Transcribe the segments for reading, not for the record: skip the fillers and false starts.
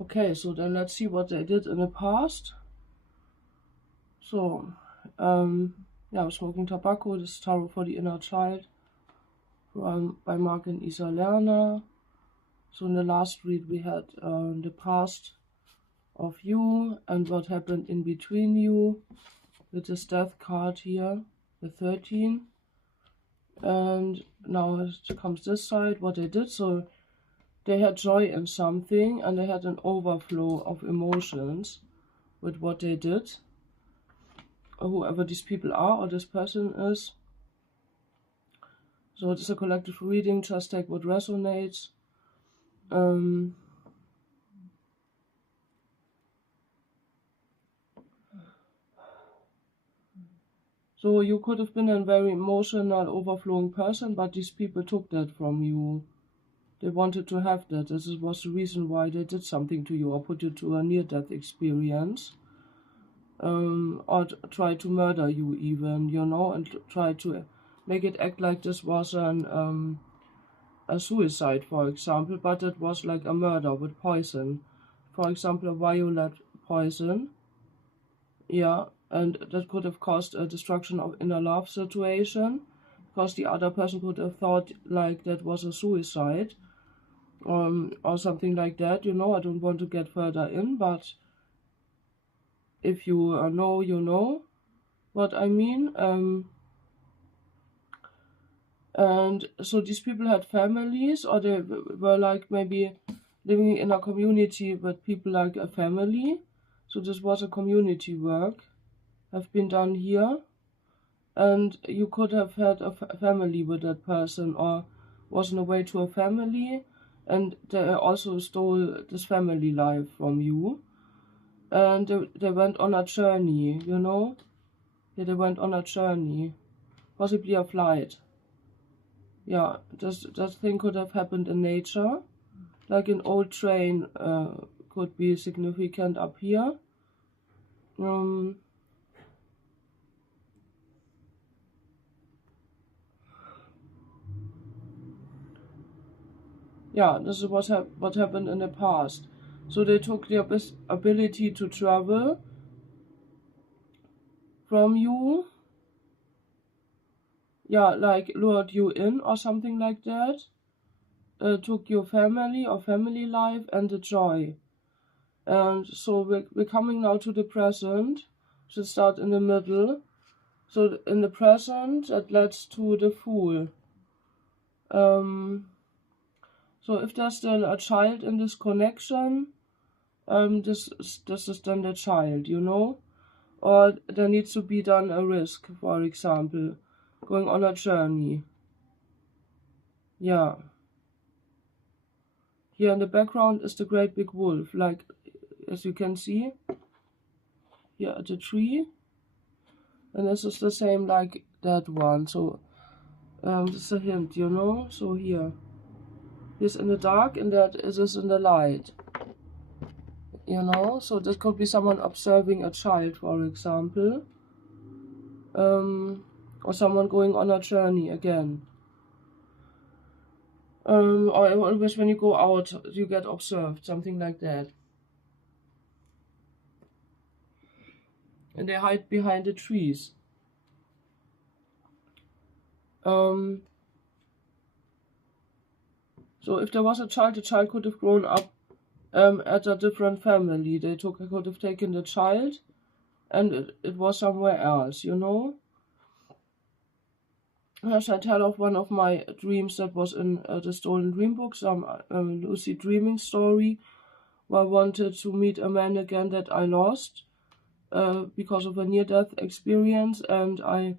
Okay, so then let's see what they did in the past. So, yeah, smoking tobacco, this is Tarot for the Inner Child by Mark and Isa Lerner. So in the last read we had the past of you and what happened in between you with this death card here, the 13. And now it comes this side, what they did. So they had joy in something and they had an overflow of emotions with what they did, or whoever these people are or this person is. So it is a collective reading, just take what resonates. So you could have been a very emotional, overflowing person, but these people took that from you. They wanted to have that. This was the reason why they did something to you or put you to a near-death experience. Or try to murder you even, you know, and try to make it act like this was a suicide, for example, but it was like a murder with poison. For example, a violet poison. Yeah, and that could have caused a destruction of inner love situation, because the other person could have thought like that was a suicide, or something like that, you know. I don't want to get further in, but if you know, you know what I mean. And so these people had families, or they were like maybe living in a community with people like a family. So this was a community work have been done here, and you could have had a family with that person, or was on the way to a family, and they also stole this family life from you, and they went on a journey, you know. Yeah, they went on a journey, possibly a flight. Yeah, that thing could have happened in nature, like an old train could be significant up here. Yeah, this is what happened in the past. So they took the ability to travel from you. Yeah, like lured you in or something like that. Took your family or family life and the joy. And so we're coming now to the present. Should start in the middle. So in the present, that leads to the Fool. So if there's still a child in this connection, this is then the child, you know? Or there needs to be done a risk, for example, going on a journey. Yeah. Here in the background is the great big wolf, like, as you can see, here at the tree. And this is the same like that one, so this is a hint, you know? So here. Here's in the dark and that is in the light. You know, so this could be someone observing a child, for example. Or someone going on a journey again. Or always when you go out, you get observed, something like that. And they hide behind the trees. So if there was a child, the child could have grown up at a different family. They could have taken the child, and it was somewhere else, you know. As I tell of one of my dreams that was in the Stolen Dream book, some lucid dreaming story, where I wanted to meet a man again that I lost because of a near-death experience, and I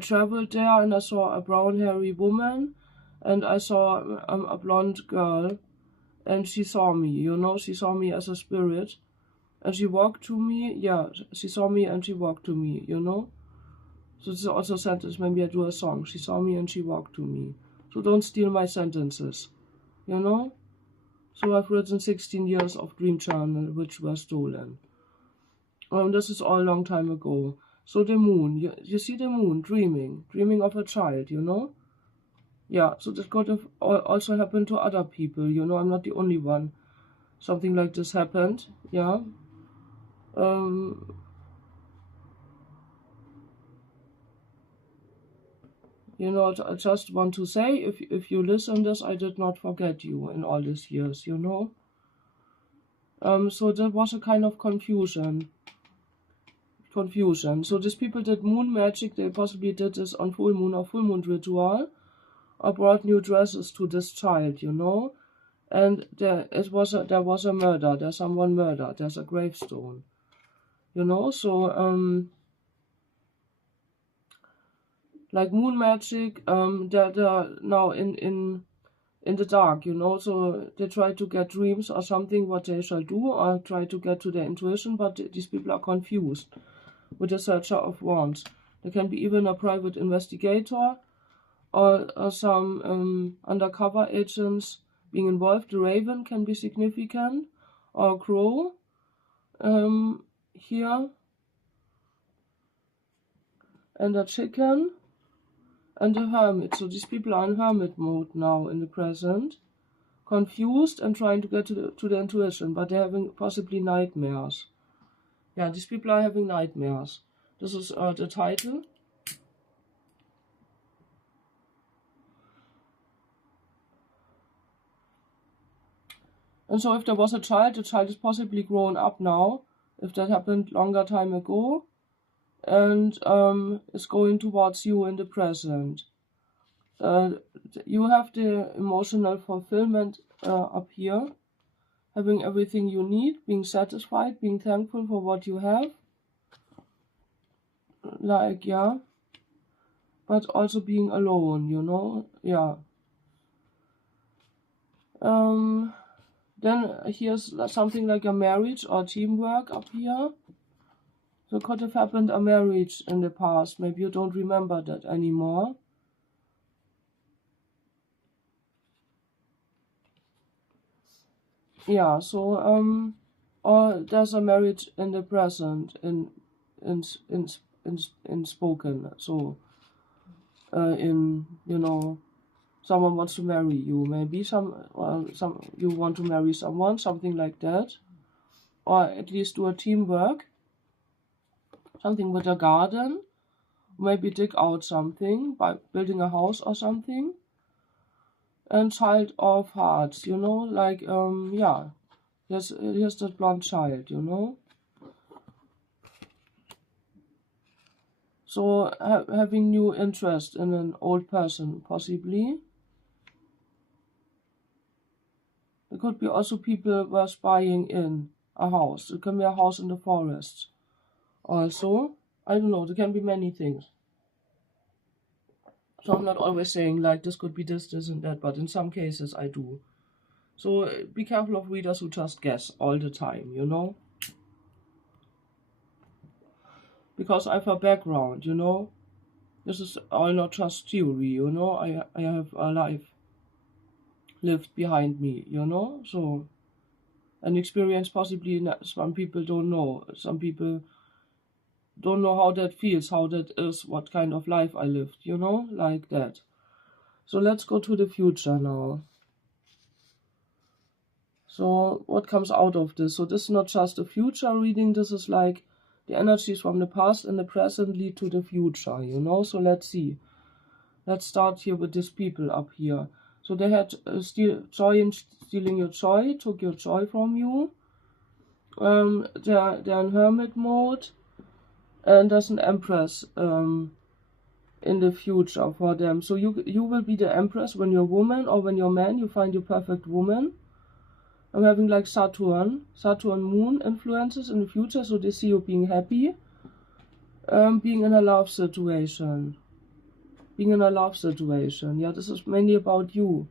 traveled there and I saw a brown hairy woman, and I saw a blonde girl, and she saw me, you know, she saw me as a spirit, and she walked to me. Yeah, she saw me and she walked to me, you know. So this is also a sentence, maybe I do a song. She saw me and she walked to me. So don't steal my sentences, you know. So I've written 16 years of dream journal which were stolen. This is all a long time ago. So the moon, you see the moon dreaming of a child, you know. Yeah, so that could have also happened to other people, you know. I'm not the only one. something like this happened. Yeah. You know, I just want to say, if you listen this, I did not forget you in all these years, you know. So there was a kind of confusion. So these people did moon magic. They possibly did this on full moon or full moon ritual, or brought new dresses to this child, you know. And there was a murder. There's someone murdered. There's a gravestone, you know. So like moon magic, they're now in the dark, you know. So they try to get dreams or something what they shall do, or try to get to their intuition, but these people are confused with the searcher of wands. There can be even a private investigator or some undercover agents being involved. The raven can be significant, or a crow here, and a chicken, and a hermit. So these people are in hermit mode now in the present, confused and trying to get to the intuition, but they're having possibly nightmares. Yeah, these people are having nightmares. This is the title. And so if there was a child, the child is possibly grown up now, if that happened longer time ago, and is going towards you in the present. You have the emotional fulfillment up here, having everything you need, being satisfied, being thankful for what you have, like, yeah, but also being alone, you know, yeah. Then here's something like a marriage or teamwork up here. So could have happened a marriage in the past. Maybe you don't remember that anymore. Yeah, so or there's a marriage in the present in spoken. So in, you know, someone wants to marry you. Maybe some you want to marry someone, something like that, or at least do a teamwork. Something with a garden, maybe dig out something by building a house or something. And child of hearts, you know, like yeah, here's that blonde child, you know. So having new interest in an old person, possibly. There could be also people were spying in a house. It can be a house in the forest. Also, I don't know, there can be many things. So I'm not always saying like this could be this, this and that, but in some cases I do. So be careful of readers who just guess all the time, you know. Because I have a background, you know. This is all not just theory, you know. I have a life lived behind me, you know. So an experience possibly some people don't know. Some people don't know how that feels, how that is, what kind of life I lived, you know, like that. So let's go to the future now. So what comes out of this? So this is not just a future reading, this is like the energies from the past and the present lead to the future, you know. So let's see. Let's start here with these people up here. So they had joy in stealing your joy, took your joy from you. They're in hermit mode, and there's an empress in the future for them. So you will be the empress when you're a woman, or when you're a man, you find your perfect woman. I'm having like Saturn moon influences in the future, so they see you being happy, being in a love situation. Yeah, this is mainly about you.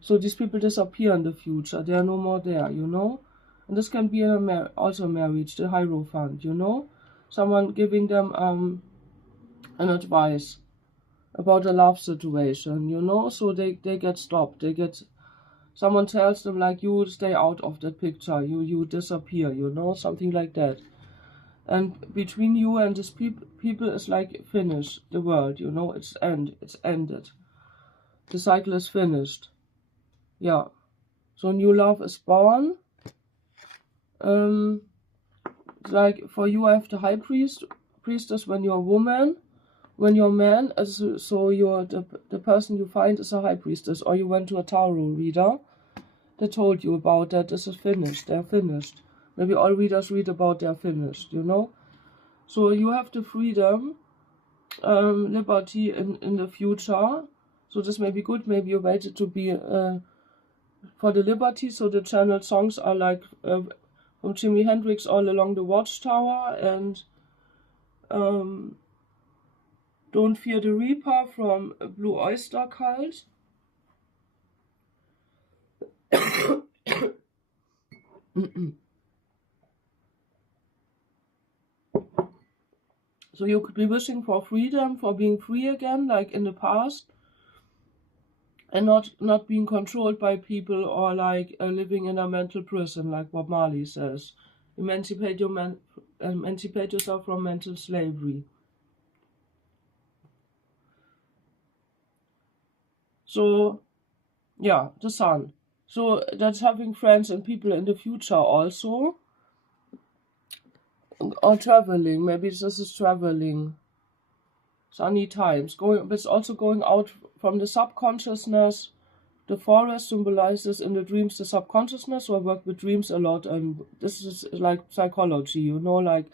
So these people disappear in the future. They are no more there, you know. And this can be also marriage, the Hierophant, you know. Someone giving them an advice about a love situation, you know. So they get stopped. Someone tells them like, you stay out of that picture. You disappear, you know, something like that. And between you and these people is like finish the world, you know. It's ended. The cycle is finished. Yeah. So new love is born. like for you, I have the high priestess when you're a woman. When you're a man, so you're the person you find is a high priestess, or you went to a tarot reader. They told you about that. This is finished. They're finished. Maybe all readers read about they're finished, you know. So you have the freedom, liberty in the future. So this may be good. Maybe you waited to be for the liberty. So the channeled songs are like from Jimi Hendrix, All Along the Watchtower, and Don't Fear the Reaper from Blue Oyster Cult. So you could be wishing for freedom, for being free again, like in the past, and not being controlled by people, or like living in a mental prison, like Bob Marley says. Emancipate yourself from mental slavery. So, yeah, the sun. So that's having friends and people in the future also. Or traveling. Maybe this is traveling. Sunny times. It's also going out from the subconsciousness. The forest symbolizes in the dreams the subconsciousness. So I work with dreams a lot, and this is like psychology, you know, like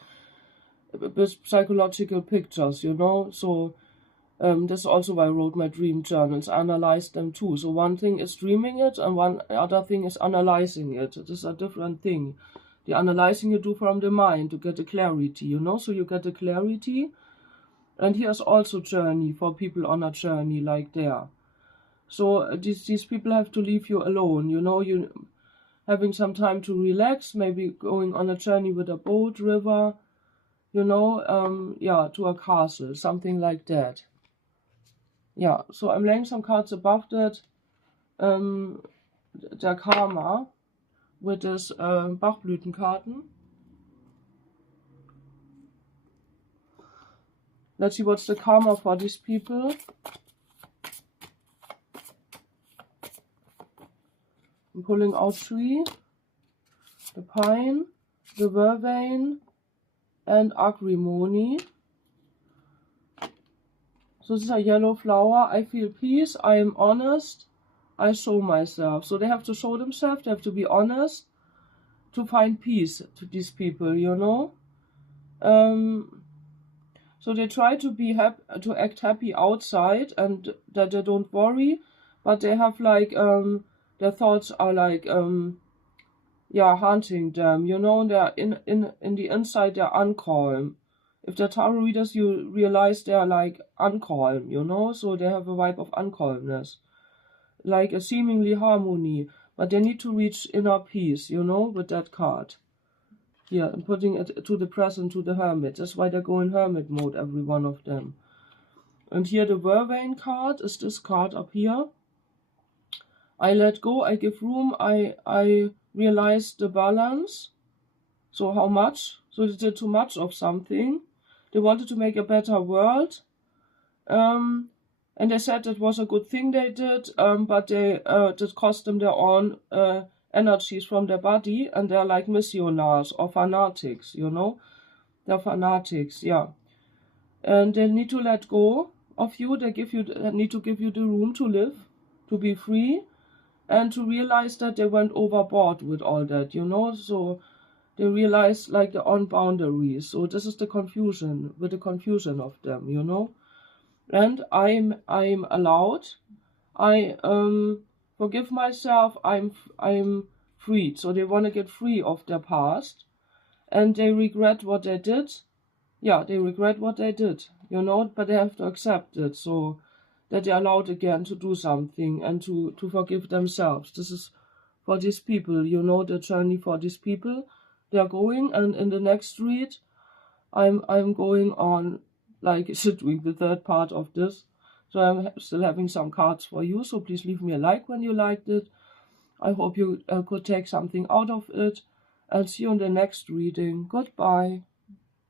with psychological pictures, you know. So this is also why I wrote my dream journals, analyze them too. So one thing is dreaming it, and one other thing is analyzing it. It is a different thing. The analyzing you do from the mind to get the clarity, you know. So you get the clarity. And here's also journey for people on a journey like there. So these people have to leave you alone, you know, you having some time to relax, maybe going on a journey with a boat, river, you know, yeah, to a castle, something like that. Yeah, so I'm laying some cards above that, der Karma, with this Bachblütenkarten. Let's see what's the karma for these people. I'm pulling out 3, the pine, the vervain, and agrimony. So this is a yellow flower. I feel peace, I am honest, I show myself. So they have to show themselves, they have to be honest to find peace to these people, you know. So they try to be happy, to act happy outside, and that they don't worry, but they have like their thoughts are like yeah, haunting them, you know. They're in the inside, they're uncalm. If they're tarot readers, you realize they're like uncalm, you know. So they have a vibe of uncalmness, like a seemingly harmony, but they need to reach inner peace, you know, with that card. Yeah, and putting it to the present, to the hermit. That's why they go in hermit mode, every one of them. And here the vervain card is this card up here. I let go, I give room, I realize the balance. So how much? So they did too much of something. They wanted to make a better world. And they said it was a good thing they did, but they that cost them their own energies from their body, and they're like missionaries or fanatics, you know. They're fanatics, yeah. And they need to let go of you. They need to give you the room to live, to be free, and to realize that they went overboard with all that, you know. So they realize like their own boundaries. So this is the confusion, with the confusion of them, you know. And I'm allowed. I forgive myself. I'm freed. So they want to get free of their past, and they regret what they did. Yeah, they regret what they did, you know. But they have to accept it, so that they're allowed again to do something and to forgive themselves. This is for these people, you know, the journey for these people. They are going, and in the next read, I'm going on, like, doing the third part of this. So I'm still having some cards for you, so please leave me a like when you liked it. I hope you could take something out of it, and see you in the next reading. Goodbye.